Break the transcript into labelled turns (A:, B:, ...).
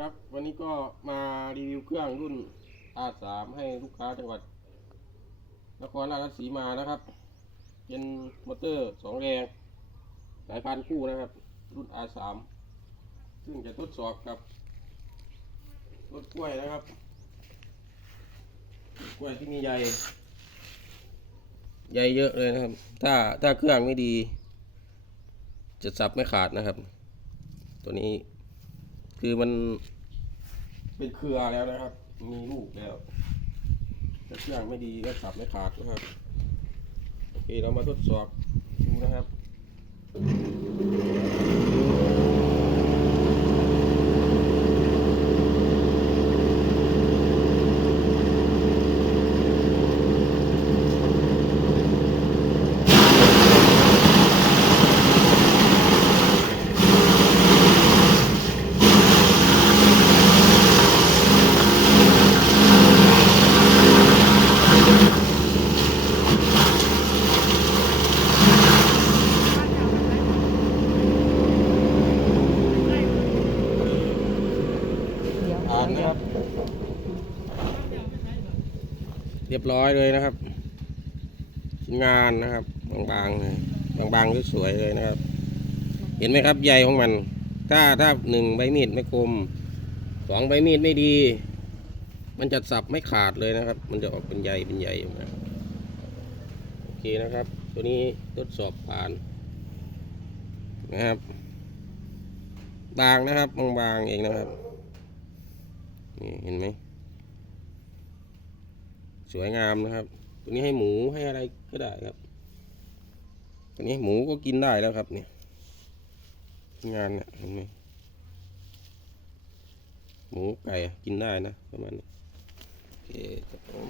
A: ครับวันนี้ก็มารีวิวเครื่องรุ่น R3 ให้ลูกค้าจังหวัดนครราชสีมานะครับ เป็นมอเตอร์สองแรงสายพันคู่นะครับ รุ่น R3 ซึ่งจะทดสอบกับรถกล้วยนะครับกล้วยที่มีใยใยเยอะเลยนะครับ ถ้าถ้าเครื่องไม่ดี จะสับไม่ขาดนะครับ ตัวนี้ คือมันเป็นเครือแล้วนะครับ มีลูกแล้วถ้าเครื่องไม่ดีก็สับไม่ขาดนะครับ โอเคเรามาทดสอบดูนะครับ อนนะครับ เรียบร้อยเลยนะครับ งานนะครับ บางๆเลยบางๆสวยๆเลยนะครับ เห็นไหมครับใยของมัน ถ้าถ้าหนึ่งใบมีดไม่คมสองใบมีดไม่ดี มันจะสับไม่ขาดเลยนะครับ มันจะออกเป็นใยเป็นใยออกมาโอเคนะครับ ตัวนี้ทดสอบผ่านนะครับ บางนะครับบางๆเองนะครับ นี่เห็นไหม สวยงามนะครับตัวนี้ให้หมูให้อะไรก็ได้ครับตัวนี้หมูก็กินได้แล้วครับเนี่ยงานเนี่ยเห็นไหมหมูไก่กินได้นะประมาณนี้โอเคครับผม